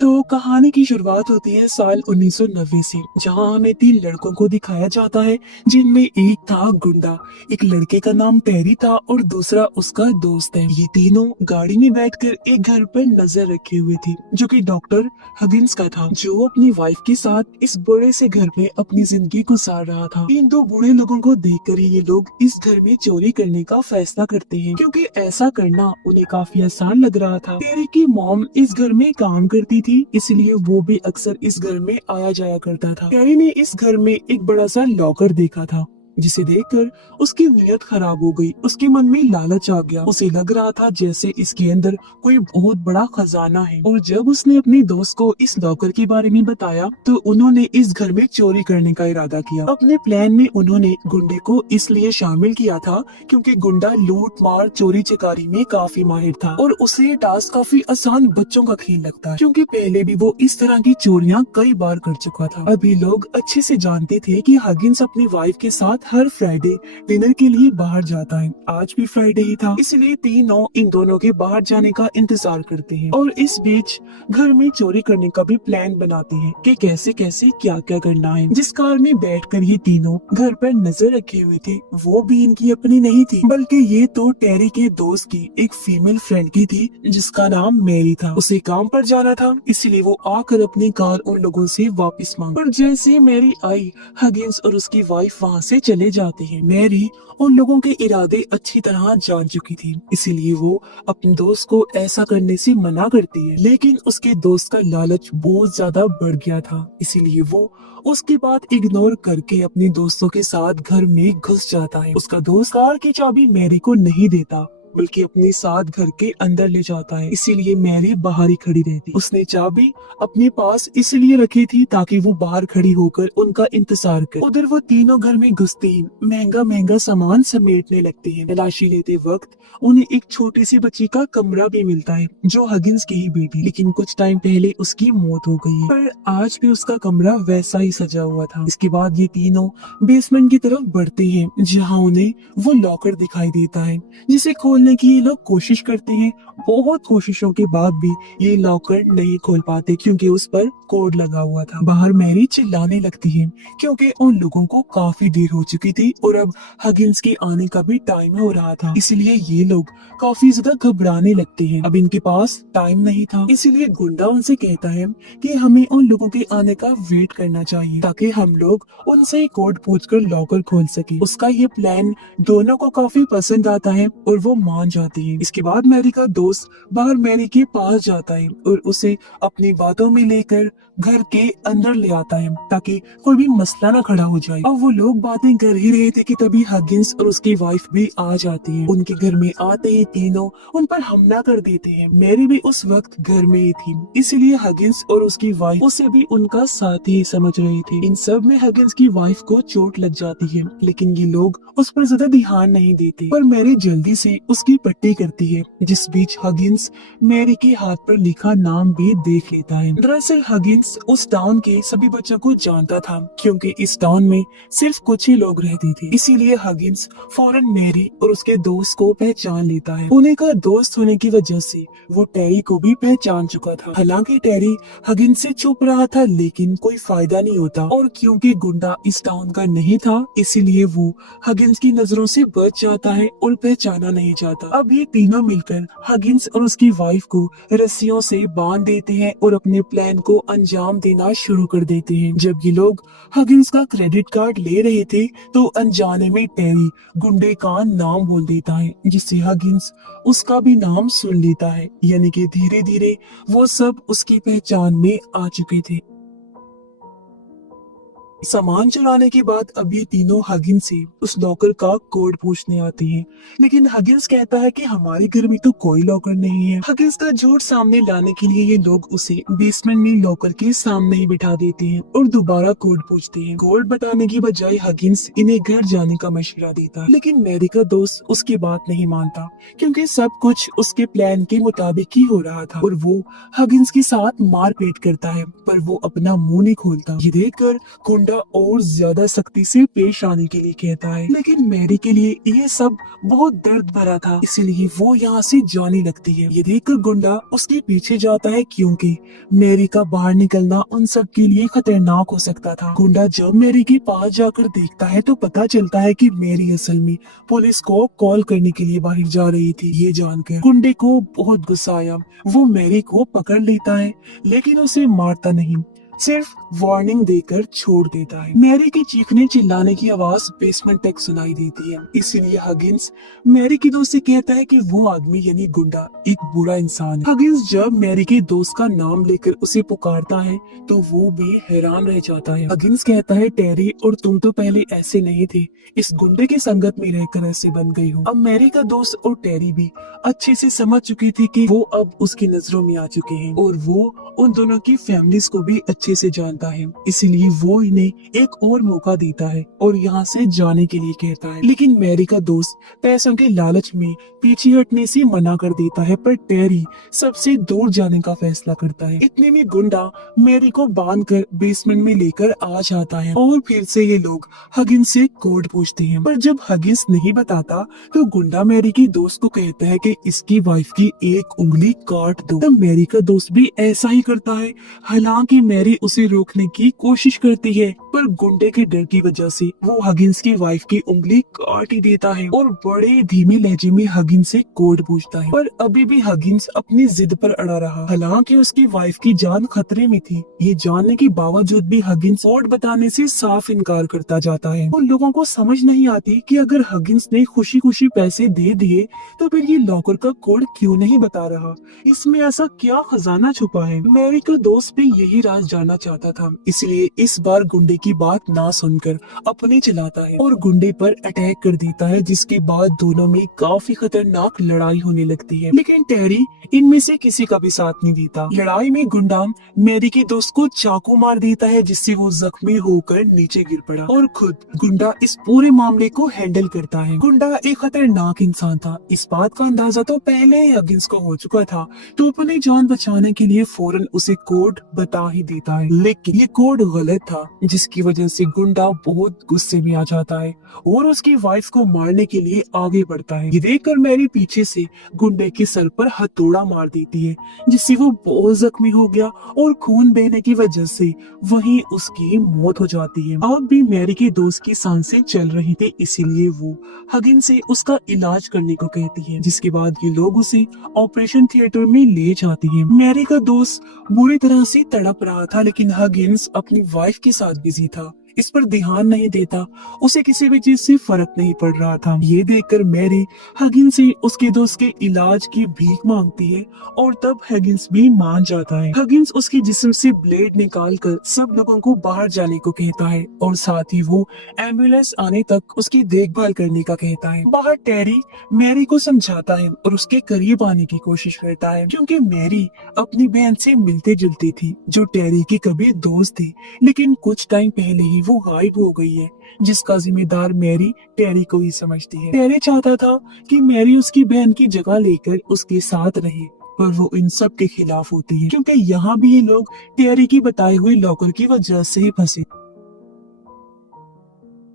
तो कहानी की शुरुआत होती है साल 1990 से, जहां हमें तीन लड़कों को दिखाया जाता है जिनमें एक था गुंडा। एक लड़के का नाम टेरी था और दूसरा उसका दोस्त है। ये तीनों गाड़ी में बैठकर एक घर पर नजर रखे हुए थे जो कि डॉक्टर हगिंस का था, जो अपनी वाइफ के साथ इस बड़े से घर में अपनी जिंदगी गुजार रहा था। इन दो बूढ़े लोगों को देखकर ही ये लोग इस घर में चोरी करने का फैसला करते हैं, क्योंकि ऐसा करना उन्हें काफी आसान लग रहा था। टेरी की मॉम इस घर में काम करती थी, इसलिए वो भी अक्सर इस घर में आया जाया करता था। कैरी ने इस घर में एक बड़ा सा लॉकर देखा था, जिसे देखकर उसकी नीयत खराब हो गई। उसके मन में लालच आ गया। उसे लग रहा था जैसे इसके अंदर कोई बहुत बड़ा खजाना है। और जब उसने अपने दोस्त को इस लॉकर के बारे में बताया तो उन्होंने इस घर में चोरी करने का इरादा किया। अपने प्लान में उन्होंने गुंडे को इसलिए शामिल किया था क्योंकि गुंडा लूट मार चोरी चकारी में काफी माहिर था और उसे ये टास्क काफी आसान बच्चों का खेल लगता है, क्योंकि पहले भी वो इस तरह की चोरियां कई बार कर चुका था। अभी लोग अच्छे से जानते थे कि हगिंस अपनी वाइफ के साथ हर फ्राइडे डिनर के लिए बाहर जाता है। आज भी फ्राइडे ही था, इसलिए तीनों इन दोनों के बाहर जाने का इंतजार करते हैं और इस बीच घर में चोरी करने का भी प्लान बनाते हैं कि कैसे कैसे क्या क्या करना है। जिस कार में बैठकर ये तीनों घर पर नजर रखे हुए थे वो भी इनकी अपनी नहीं थी, बल्कि ये तो टेरी के दोस्त की एक फीमेल फ्रेंड की थी जिसका नाम मैरी था। उसे काम पर जाना था, इसलिए वो आकर अपनी कार उन लोगों से वापस मांगी। पर जैसे मैरी आई, हगिंस और उसकी वाइफ वहाँ से चले जाते हैं। मैरी उन लोगों के इरादे अच्छी तरह जान चुकी थी, इसीलिए वो अपने दोस्त को ऐसा करने से मना करती है। लेकिन उसके दोस्त का लालच बहुत ज्यादा बढ़ गया था, इसीलिए वो उसकी बात इग्नोर करके अपने दोस्तों के साथ घर में घुस जाता है। उसका दोस्त कार की चाबी मैरी को नहीं देता, बल्कि अपने साथ घर के अंदर ले जाता है, इसीलिए मैरी बाहर ही खड़ी रहती। उसने चाबी अपने पास इसलिए रखी थी ताकि वो बाहर खड़ी होकर उनका इंतजार करे। उधर वो तीनों घर में घुसते ही महंगा महंगा सामान समेटने लगते हैं। तलाशी लेते वक्त उन्हें एक छोटी सी बच्ची का कमरा भी मिलता है जो हगिंस की ही बेटी, लेकिन कुछ टाइम पहले उसकी मौत हो गई है। पर आज भी उसका कमरा वैसा ही सजा हुआ था। इसके बाद ये तीनों बेसमेंट की तरफ बढ़ते हैं, जहाँ उन्हें वो लॉकर दिखाई देता है जिसे खोलने की ये लोग कोशिश करते हैं। बहुत कोशिशों के बाद भी ये लॉकर नहीं खोल पाते क्योंकि उस पर कोड लगा हुआ था। बाहर मैरी चिल्लाने लगती है क्योंकि उन लोगों को काफी देर हो चुकी थी और अब हगिंस के आने का भी टाइम हो रहा था, इसलिए ये लोग काफी ज्यादा घबराने लगते हैं। अब इनके पास टाइम नहीं था, इसीलिए गुंडा उनसे कहता है कि हमें उन लोगों के आने का वेट करना चाहिए ताकि हम लोग उनसे कोड पूछकर लॉकर खोल सके। उसका ये प्लान दोनों को काफी पसंद आता है और वो मान जाती है। इसके बाद मैरी का दोस्त बाहर मैरी के पास जाता है और उसे अपनी बातों में लेकर घर के अंदर ले आता है ताकि कोई भी मसला ना खड़ा हो जाए। अब वो लोग बातें कर ही रहे थे कि तभी हगिंस और उसकी वाइफ भी आ जाती है। उनके घर में आते ही तीनों उन पर हमला कर देते हैं। मैरी भी उस वक्त घर में ही थी, इसलिए हगिंस और उसकी वाइफ उसे भी उनका साथी ही समझ रहे थे। इन सब में हगिंस की वाइफ को चोट लग जाती है, लेकिन ये लोग उस पर ज्यादा ध्यान नहीं देते। पर मैरी जल्दी से उसकी पट्टी करती है, जिस बीच हगिंस मैरी के हाथ पर लिखा नाम भी देख लेता है। दरअसल हगिंस उस टाउन के सभी बच्चों को जानता था क्योंकि इस टाउन में सिर्फ कुछ ही लोग रहते थे, इसीलिए हगिंस फौरन मैरी और उसके दोस्त को पहचान लेता है। उन्हीं का दोस्त होने की वजह से वो टेरी को भी पहचान चुका था। हालांकि टेरी हगिंस से छुप रहा था, लेकिन कोई फायदा नहीं होता और क्योंकि गुंडा इस टाउन का नहीं था, इसीलिए वो हगिंस की नजरों से बच जाता है और पहचाना नहीं जाता। अब ये तीनों मिलकर हगिंस और उसकी वाइफ को रस्सियों से बांध देते हैं और अपने प्लान को अंजाम देना शुरू कर देते हैं। जब ये लोग हगिंस का क्रेडिट कार्ड ले रहे थे तो अनजाने में टेरी गुंडे का नाम बोल देता है, जिससे हगिंस उसका भी नाम सुन लेता है। यानी कि धीरे धीरे वो सब उसकी पहचान में आ चुके थे। सामान चुराने के बाद अब ये तीनों हगिंस से उस लॉकर का कोड पूछने आते हैं, लेकिन हगिंस कहता है कि हमारे घर में तो कोई लॉकर नहीं है। हगिंस का झूठ सामने लाने के लिए ये लोग उसे बेसमेंट में लॉकर के सामने ही बिठा देते हैं और दोबारा कोड पूछते हैं। कोड बताने की बजाय हगिंस इन्हें घर जाने का मशवरा देता है, लेकिन मैरी का दोस्त उसकी बात नहीं मानता क्योंकि सब कुछ उसके प्लान के मुताबिक ही हो रहा था और वो हगिंस के साथ मारपीट करता है, पर वो अपना मुंह नहीं खोलता। ये देखकर गुंडा और ज्यादा सख्ती से पेश आने के लिए कहता है, लेकिन मैरी के लिए ये सब बहुत दर्द भरा था, इसीलिए वो यहाँ से जाने लगती है। ये देखकर गुंडा उसके पीछे जाता है क्योंकि मैरी का बाहर निकलना उन सब के लिए खतरनाक हो सकता था। गुंडा जब मैरी के पास जाकर देखता है तो पता चलता है कि मैरी असल में पुलिस को कॉल करने के लिए बाहर जा रही थी। ये जानकर गुंडे को बहुत गुस्सा आया। वो मैरी को पकड़ लेता है लेकिन उसे मारता नहीं, सिर्फ वार्निंग देकर छोड़ देता है। मैरी की चीखने चिल्लाने की आवाज बेसमेंट तक सुनाई देती है, इसीलिए हगिंस मैरी के दोस्त से कहता है कि वो आदमी यानी गुंडा एक बुरा इंसान है। हगिंस जब मैरी के दोस्त का नाम लेकर उसे पुकारता है तो वो भी हैरान रह जाता है। हगिंस कहता है, टेरी और तुम तो पहले ऐसे नहीं थे, इस गुंडे की संगत में रहकर ऐसे बन गई हो। अब मैरी का दोस्त और टेरी भी अच्छे से समझ चुकी थी कि वो अब उसकी नजरों में आ चुके हैं और वो उन दोनों की फैमिलीज को भी अच्छे से जानता है, इसलिए वो इन्हें एक और मौका देता है और यहाँ से जाने के लिए कहता है। लेकिन मैरी का दोस्त पैसों के लालच में पीछे हटने से मना कर देता है, पर टेरी सबसे दूर जाने का फैसला करता है। इतने में गुंडा मैरी को बांधकर बेसमेंट में लेकर आ जाता है और फिर से ये लोग हगिंस से कोड पूछते हैं, पर जब हगिंस नहीं बताता तो गुंडा मैरी की दोस्त को कहता है कि इसकी वाइफ की एक उंगली काट दो। तब मैरी का दोस्त भी ऐसा ही करता है। हालांकि मैरी उसे रोकने की कोशिश करती है, पर गुंडे के डर की वजह से वो हगिंस की वाइफ की उंगली काट ही देता है और बड़े धीमे लहजे में हगिंस से कोड पूछता है। पर अभी भी हगिंस अपनी जिद पर अड़ा रहा। हालांकि उसकी वाइफ की जान खतरे में थी, ये जानने के बावजूद भी हगिंस कोड बताने से साफ इनकार करता जाता है। उन लोगों को समझ नहीं आती कि अगर हगिंस ने खुशी खुशी पैसे दे दिए तो फिर ये लॉकर का कोड क्यों नहीं बता रहा, इसमें ऐसा क्या खजाना छुपा है। मैरी का दोस्त भी यही राज जानना चाहता था, इसलिए इस बार गुंडे की बात ना सुनकर अपने चलाता है और गुंडे पर अटैक कर देता है, जिसके बाद दोनों में काफी खतरनाक लड़ाई होने लगती है। लेकिन टेरी इनमें से किसी का भी साथ नहीं देता। लड़ाई में गुंडा मैरी के दोस्त को चाकू मार देता है, जिससे वो जख्मी होकर नीचे गिर पड़ा और खुद गुंडा इस पूरे मामले को हैंडल करता है। गुंडा एक खतरनाक इंसान था, इस बात का अंदाजा तो पहले ही हगिंस को हो चुका था, तो अपनी जान बचाने के लिए फौरन उसे कोड बता ही देता है। लेकिन ये कोड गलत था, जिसकी वजह से गुंडा बहुत गुस्से में आ जाता है और उसकी वाइफ को मारने के लिए आगे बढ़ता है। ये देखकर मैरी पीछे से गुंडे के सर पर हथौड़ा मार देती है, जिससे वो बहुत जख्मी हो गया और खून बहने की वजह से वहीं उसकी मौत हो जाती है। अब भी मैरी के दोस्त की सांसें चल रही थी, इसीलिए वो हगिंस से उसका इलाज करने को कहती है, जिसके बाद ये लोग उसे ऑपरेशन थिएटर में ले जाती है। मैरी का दोस्त बुरी तरह से तड़प रहा था, लेकिन हगिंस अपनी वाइफ के साथ बिजी था, इस पर ध्यान नहीं देता, उसे किसी भी चीज से फर्क नहीं पड़ रहा था। ये देखकर मैरी हगिंस से उसके दोस्त के इलाज की भीख मांगती है और तब हगिंस भी मान जाता है। हगिंस उसके जिस्म से ब्लेड निकालकर सब लोगों को बाहर जाने को कहता है और साथ ही वो एम्बुलेंस आने तक उसकी देखभाल करने का कहता है। बाहर टेरी मैरी को समझाता है और उसके करीब आने की कोशिश करता है, क्योंकि मैरी अपनी बहन से मिलते जुलती थी, जो टेरी की कभी दोस्त थी, लेकिन कुछ टाइम पहले ही वो गायब हो गई है, जिसका जिम्मेदार मैरी टेरी को ही समझती है। टेरी चाहता था कि मैरी उसकी बहन की जगह लेकर उसके साथ रहे, पर वो इन सब के खिलाफ होती है, क्योंकि यहाँ भी ये लोग टेरी की बताई हुई लॉकर की वजह से ही फंसे।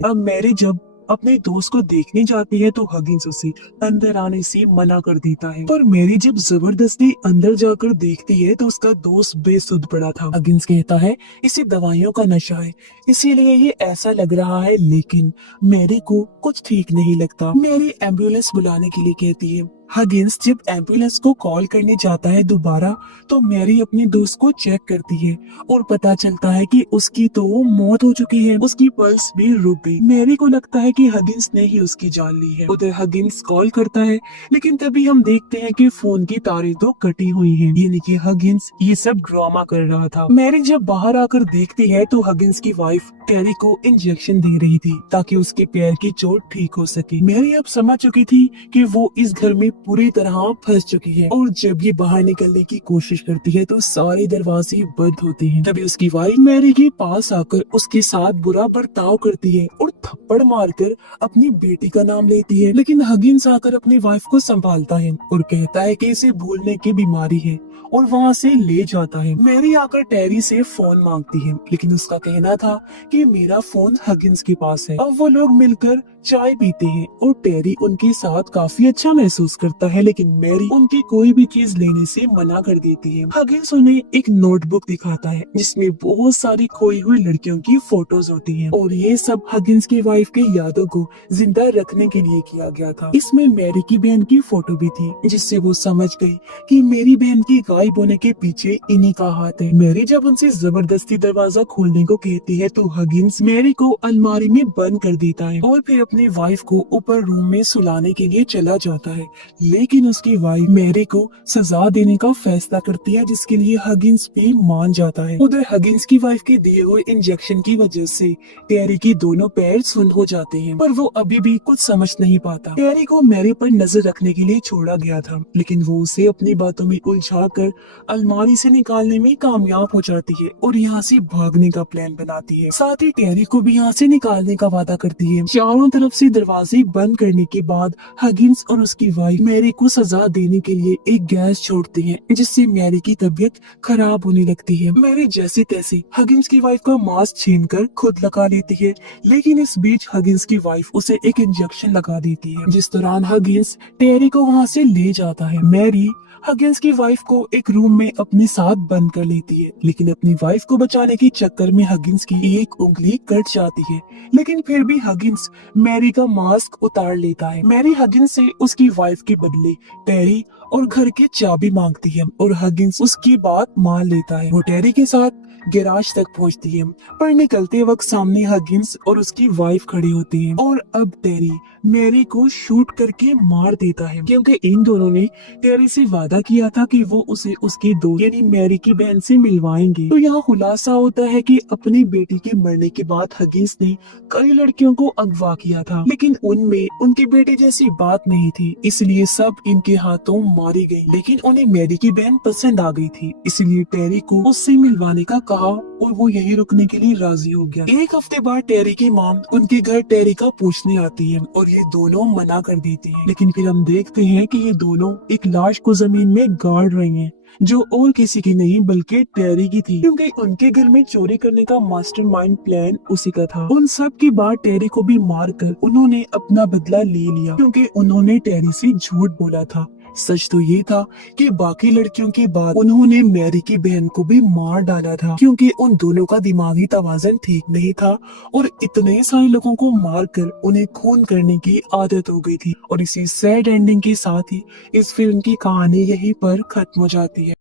अब मैरी जब अपने दोस्त को देखने जाती है तो हगिंस उसे अंदर आने से मना कर देता है, पर मैरी जब जबरदस्ती अंदर जाकर देखती है तो उसका दोस्त बेसुध पड़ा था। हगिंस कहता है इसे दवाइयों का नशा है, इसीलिए ये ऐसा लग रहा है, लेकिन मैरी को कुछ ठीक नहीं लगता। मैरी एम्बुलेंस बुलाने के लिए कहती है। हगिंस जब एम्बुलेंस को कॉल करने जाता है दोबारा, तो मैरी अपने दोस्त को चेक करती है और पता चलता है कि उसकी तो मौत हो चुकी है, उसकी पल्स भी रुक गई। मैरी को लगता है कि हगिंस ने ही उसकी जान ली है। उधर हगिंस कॉल करता है, लेकिन तभी हम देखते हैं कि फोन की तारें तो कटी हुई हैं, यानी कि हगिंस ये सब ड्रामा कर रहा था। मैरी जब बाहर आकर देखती है तो हगिंस की वाइफ टेरी को इंजेक्शन दे रही थी ताकि उसके पैर की चोट ठीक हो सके। मैरी अब समझ चुकी थी कि वो इस घर में पूरी तरह फंस चुकी है और जब ये बाहर निकलने की कोशिश करती है तो सारे दरवाजे बंद होते हैं। तभी उसकी वाइफ मैरी के पास आकर उसके साथ बुरा बर्ताव करती है और थप्पड़ मारकर अपनी बेटी का नाम लेती है। लेकिन हगिंस आकर अपनी वाइफ को संभालता है और कहता है कि इसे भूलने की बीमारी है और वहाँ से ले जाता है। मैरी आकर टेरी से फोन मांगती है, लेकिन उसका कहना था कि मेरा फोन हगिंस के पास है। अब वो लोग मिलकर चाय पीते हैं और टेरी उनके साथ काफी अच्छा महसूस करता है, लेकिन मैरी उनकी कोई भी चीज लेने से मना कर देती है। हगिंस उन्हें एक नोटबुक दिखाता है जिसमें बहुत सारी खोई हुई लड़कियों की फोटोज होती हैं और ये सब हगिंस की वाइफ की यादों को जिंदा रखने के लिए किया गया था। इसमें मैरी की बहन की फोटो भी थी, जिससे वो समझ गई कि मेरी बहन की गायब होने के पीछे इन्हीं का हाथ है। मैरी जब उनसे जबरदस्ती दरवाजा खोलने को कहती है तो हगिंस मैरी को अलमारी में बंद कर देता है और फिर अपनी वाइफ को ऊपर रूम में सुलाने के लिए चला जाता है। लेकिन उसकी वाइफ मैरी को सजा देने का फैसला करती है, जिसके लिए हगिंस भी मान जाता है। उधर हगिंस की वाइफ के दिए हुए इंजेक्शन की वजह से टेरी की दोनों पैर सुन्न हो जाते हैं, पर वो अभी भी कुछ समझ नहीं पाता। टेरी को मैरी पर नजर रखने के लिए छोड़ा गया था, लेकिन वो उसे अपनी बातों में उलझाकर अलमारी से निकालने में कामयाब हो जाती है और यहाँ से भागने का प्लान बनाती है। साथ ही टेरी को भी यहाँ से निकालने का वादा करती है। चारों तरफ से दरवाजे बंद करने के बाद हगिंस और उसकी वाइफ मैरी को सजा देने के लिए एक गैस छोड़ते हैं, जिससे मैरी की तबीयत खराब होने लगती है। मैरी जैसे तैसे हगिंस की वाइफ का मास्क छीनकर खुद लगा लेती है, लेकिन इस बीच हगिंस की वाइफ उसे एक इंजेक्शन लगा देती है। जिस दौरान हगिंस टेरी को वहाँ से ले जाता है। मैरी हगिंस की वाइफ को एक रूम में अपने साथ बंद कर लेती है, लेकिन अपनी वाइफ को बचाने के चक्कर में हगिंस की एक उंगली कट जाती है। लेकिन फिर भी हगिंस मैरी का मास्क उतार लेता है। मैरी हगिंस से उसकी वाइफ के बदले टेरी और घर की चाबी मांगती है और हगिंस उसकी बात मान लेता है। वो टेरी के साथ गैराज तक पहुंचती है, पर निकलते वक्त सामने हगिंस और उसकी वाइफ खड़ी होती है और अब टेरी मैरी को शूट करके मार देता है, क्योंकि इन दोनों ने टेरी से वादा किया था कि वो उसे उसके दोस्त यानी मैरी की बहन से मिलवाएंगे। तो यहाँ खुलासा होता है कि अपनी बेटी के मरने के बाद हगिंस ने कई लड़कियों को अगवा किया था, लेकिन उनमें उनकी बेटी जैसी बात नहीं थी, इसलिए सब इनके हाथों मारी गई। लेकिन उन्हें मैरी की बहन पसंद आ गई थी, इसलिए टेरी को उससे मिलवाने का कहा और वो यही रुकने के लिए राजी हो गया। एक हफ्ते बाद टेरी की मॉम उनके घर टेरी का पूछने आती है और ये दोनों मना कर देती हैं। लेकिन फिर हम देखते हैं कि ये दोनों एक लाश को जमीन में गाड़ रही हैं, जो और किसी की नहीं बल्कि टेरी की थी, क्योंकि उनके घर में चोरी करने का मास्टरमाइंड प्लान उसी का था। उन सब के बाद टेरी को भी मारकर उन्होंने अपना बदला ले लिया, क्योंकि उन्होंने टेरी से झूठ बोला था। सच तो ये था कि बाकी लड़कियों के बाद उन्होंने मैरी की बहन को भी मार डाला था, क्योंकि उन दोनों का दिमागी तवाज़ुन ठीक नहीं था और इतने सारे लोगों को मारकर उन्हें खून करने की आदत हो गई थी। और इसी सैड एंडिंग के साथ ही इस फिल्म की कहानी यहीं पर खत्म हो जाती है।